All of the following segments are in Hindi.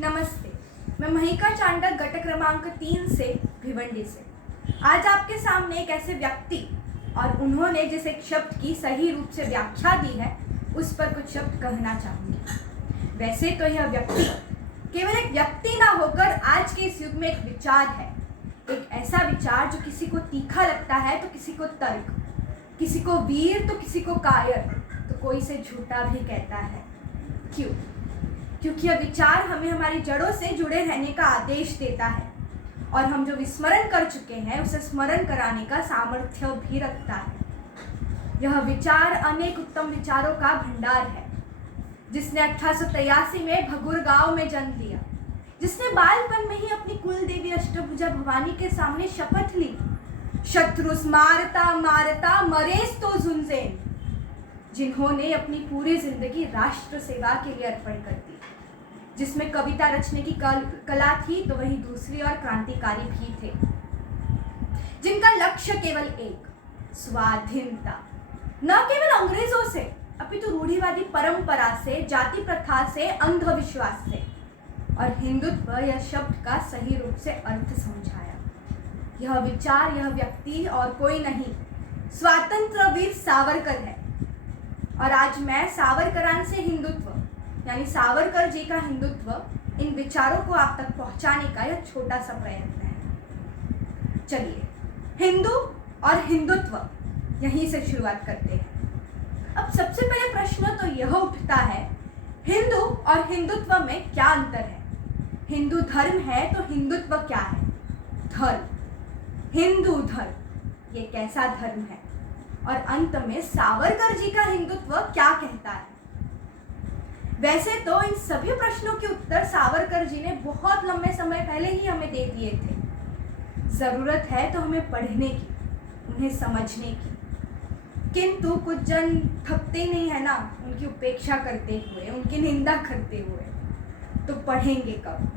नमस्ते, मैं महिका चांडक गट क्रमांक 3 से भिवंडी से आज आपके सामने एक ऐसे व्यक्ति और उन्होंने जिस एक शब्द की सही रूप से व्याख्या दी है उस पर कुछ शब्द कहना चाहूँगी। वैसे तो यह व्यक्ति केवल एक व्यक्ति ना होकर आज के इस युग में एक विचार है, एक ऐसा विचार जो किसी को तीखा लगता है तो किसी को तर्क, किसी को वीर तो किसी को कायर, तो कोई से झूठा भी कहता है। क्यों? क्योंकि यह विचार हमें हमारी जड़ों से जुड़े रहने का आदेश देता है और हम जो विस्मरण कर चुके हैं उसे स्मरण कराने का सामर्थ्य भी रखता है। यह विचार अनेक उत्तम विचारों का भंडार है, जिसने 1883 में भगुर गांव में जन्म लिया, जिसने बालपन में ही अपनी कुल देवी अष्टभुजा भवानी के सामने शपथ ली, शत्रुस मारता मारता मरेस तो झुंझेन, जिन्होंने अपनी पूरी जिंदगी राष्ट्र सेवा के लिए अर्पण कर दी, जिसमें कविता रचने की कला थी तो वही दूसरी और क्रांतिकारी भी थे, जिनका लक्ष्य केवल एक स्वाधीनता, न केवल अंग्रेजों से अपितु रूढ़िवादी परंपरा से, जाति प्रथा से, अंधविश्वास से, और हिंदुत्व यह शब्द का सही रूप से अर्थ समझाया। यह विचार, यह व्यक्ति और कोई नहीं, स्वातंत्र वीर सावरकर है। और आज मैं सावरकरान से हिंदुत्व यानी सावरकर जी का हिंदुत्व, इन विचारों को आप तक पहुंचाने का यह छोटा सा प्रयत्न है। चलिए, हिंदू और हिंदुत्व यहीं से शुरुआत करते हैं। अब सबसे पहले प्रश्न तो यह उठता है, हिंदू और हिंदुत्व में क्या अंतर है? हिंदू धर्म है तो हिंदुत्व क्या है? धर्म, हिंदू धर्म, ये कैसा धर्म है? और अंत में सावरकर जी का हिंदुत्व क्या कहता है? वैसे तो इन सभी प्रश्नों के उत्तर सावरकर जी ने बहुत लंबे समय पहले ही हमें दे दिए थे। जरूरत है तो हमें पढ़ने की, उन्हें समझने की, किंतु कुछ जन थकते ही नहीं है ना उनकी उपेक्षा करते हुए, उनकी निंदा करते हुए, तो पढ़ेंगे कब?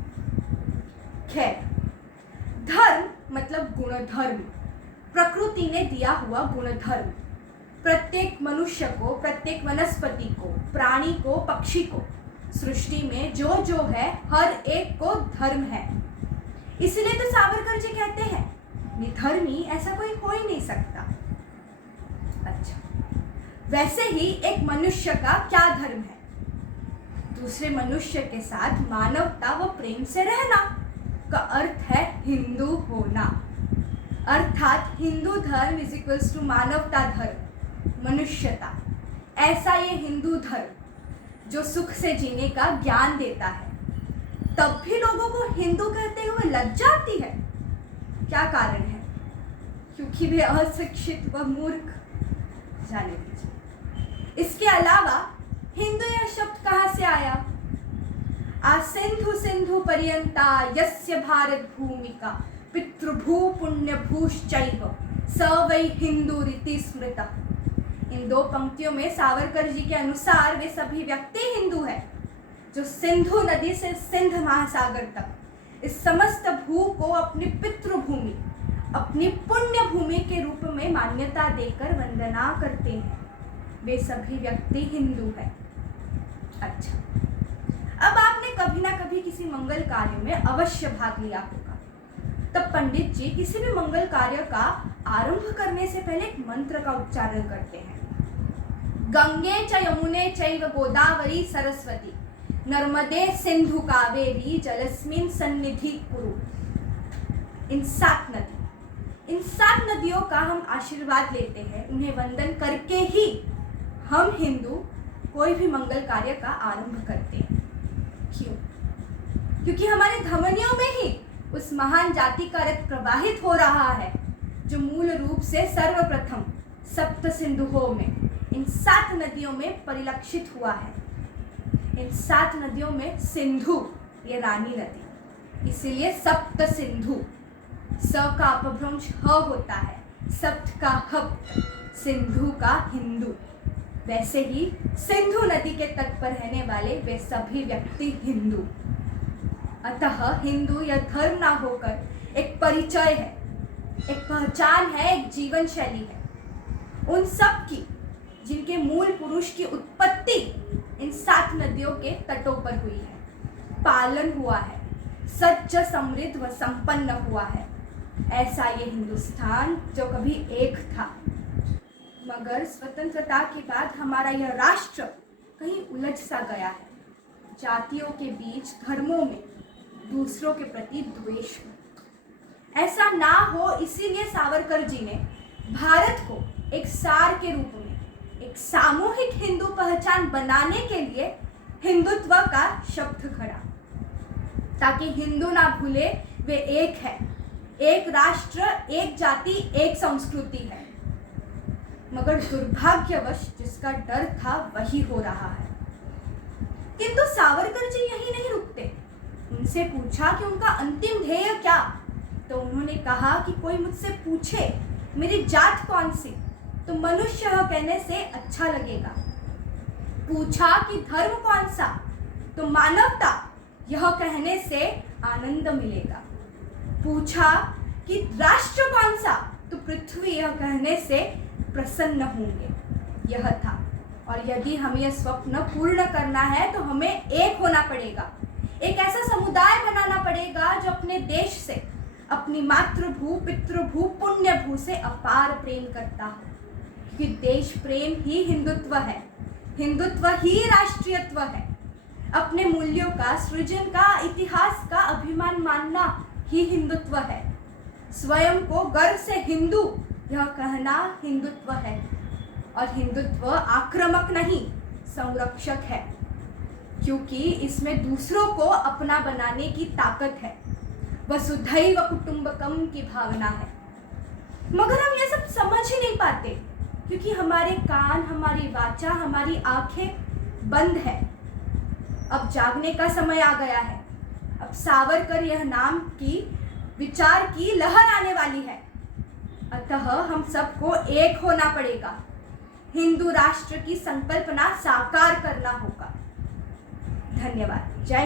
खैर, धर्म मतलब गुणधर्म, प्रकृति ने दिया हुआ गुणधर्म। प्रत्येक मनुष्य को, प्रत्येक वनस्पति को, प्राणी को, पक्षी को, सृष्टि में जो जो है हर एक को धर्म है। इसलिए तो सावरकर जी कहते हैं, निधर्मी ऐसा कोई हो ही नहीं सकता। अच्छा, वैसे ही एक मनुष्य का क्या धर्म है? दूसरे मनुष्य के साथ मानवता व प्रेम से रहना का अर्थ है हिंदू होना। अर्थात हिंदू धर्म इज इक्वल्स टू मानवता धर्म, मनुष्यता। ऐसा ये हिंदू धर्म जो सुख से जीने का ज्ञान देता है, तब भी लोगों को हिंदू कहते हुए लज्जा आती है। क्या कारण है? क्योंकि वे अशिक्षित व मूर्ख, जाने दीजिए। इसके अलावा हिंदू यह शब्द कहाँ से आया? आसिंधु सिंधु पर्यंता यस्य भारत भूमिका पितृभू पुण्य भूश्चैव स वै हिंदू रीति स्मृता। इन दो पंक्तियों में सावरकर जी के अनुसार वे सभी व्यक्ति हिंदू है जो सिंधु नदी से सिंध महासागर तक इस समस्त भू को अपनी पितृभूमि, अपनी पुण्य भूमि के रूप में मान्यता देकर वंदना करते हैं। वे सभी व्यक्ति हिंदू है। अच्छा, अब आपने कभी ना कभी किसी मंगल कार्य में अवश्य भाग लिया होगा। तब पंडित जी किसी भी मंगल कार्य का आरंभ करने से पहले एक मंत्र का उच्चारण करते हैं। गंगे च यमुने चैव गोदावरी सरस्वती नर्मदे सिंधु कावेरी जलस्मिन सन्निधि कुरु। इन 7 नदियों का हम आशीर्वाद लेते हैं। उन्हें वंदन करके ही हम हिंदू कोई भी मंगल कार्य का आरंभ करते हैं। क्यों? क्योंकि हमारे धमनियों में ही उस महान जाति का रक्त प्रवाहित हो रहा है जो मूल रूप से सर्वप्रथम सप्त सिंधुओं में, इन 7 नदियों में परिलक्षित हुआ है। इन 7 नदियों में सिंधु ये रानी नदी, इसीलिए सप्त सिंधु। स का अपभ्रंश ह होता है, सप्त का हप्त, सिंधु का हिंदू। वैसे ही सिंधु नदी के तट पर रहने वाले वे सभी व्यक्ति हिंदू। अतः हिंदू यह धर्म ना होकर एक परिचय है, एक पहचान है, एक जीवन शैली है उन सब की जिनके मूल पुरुष की उत्पत्ति इन 7 नदियों के तटों पर हुई है। पालन हुआ है, सच्च समृद्ध व संपन्न हुआ है। ऐसा ये हिंदुस्तान जो कभी एक था। मगर स्वतंत्रता के बाद हमारा यह राष्ट्र कहीं उलझ सा गया है, जातियों के बीच, धर्मों में, दूसरों के प्रति द्वेष में। ऐसा ना हो इसीलिए सावरकर जी ने भारत को एक सार के रूप में, एक सामूहिक हिंदू पहचान बनाने के लिए हिंदुत्व का शब्द खड़ा, ताकि हिंदू ना भूले वे एक है, एक राष्ट्र, एक जाति, एक संस्कृति है। मगर दुर्भाग्यवश जिसका डर था वही हो रहा है। किंतु सावरकर जी यहीं नहीं रुकते। उनसे पूछा कि उनका अंतिम ध्येय क्या, तो उन्होंने कहा कि कोई मुझसे पूछे मेरी जात कौन सी, तो मनुष्य कहने से अच्छा लगेगा। पूछा कि धर्म कौन सा, तो मानवता यह कहने से आनंद मिलेगा। पूछा कि राष्ट्र कौन सा, तो पृथ्वी यह कहने से प्रसन्न होंगे। यह था। और यदि हमें यह स्वप्न पूर्ण करना है तो हमें एक होना पड़ेगा, एक ऐसा समुदाय बनाना पड़ेगा जो अपने देश से, अपनी मातृभू, पितृभू, पुण्यभू से अपार प्रेम करता हो। क्योंकि देश प्रेम ही हिंदुत्व है, हिंदुत्व ही राष्ट्रीयत्व है। अपने मूल्यों का, सृजन का, इतिहास का अभिमान मानना ही हिंदुत्व है। स्वयं को गर्व से हिंदू यह कहना हिंदुत्व है। और हिंदुत्व आक्रामक नहीं, संरक्षक है, क्योंकि इसमें दूसरों को अपना बनाने की ताकत है, वसुधैव कुटुंबकम की भावना है। मगर हम ये सब समझ ही नहीं पाते, क्योंकि हमारे कान, हमारी वाचा, हमारी आंखें बंद है। अब जागने का समय आ गया है। अब सावरकर यह नाम की, विचार की लहर आने वाली है। अतः हम सबको एक होना पड़ेगा, हिंदू राष्ट्र की संकल्पना साकार करना होगा। धन्यवाद। जय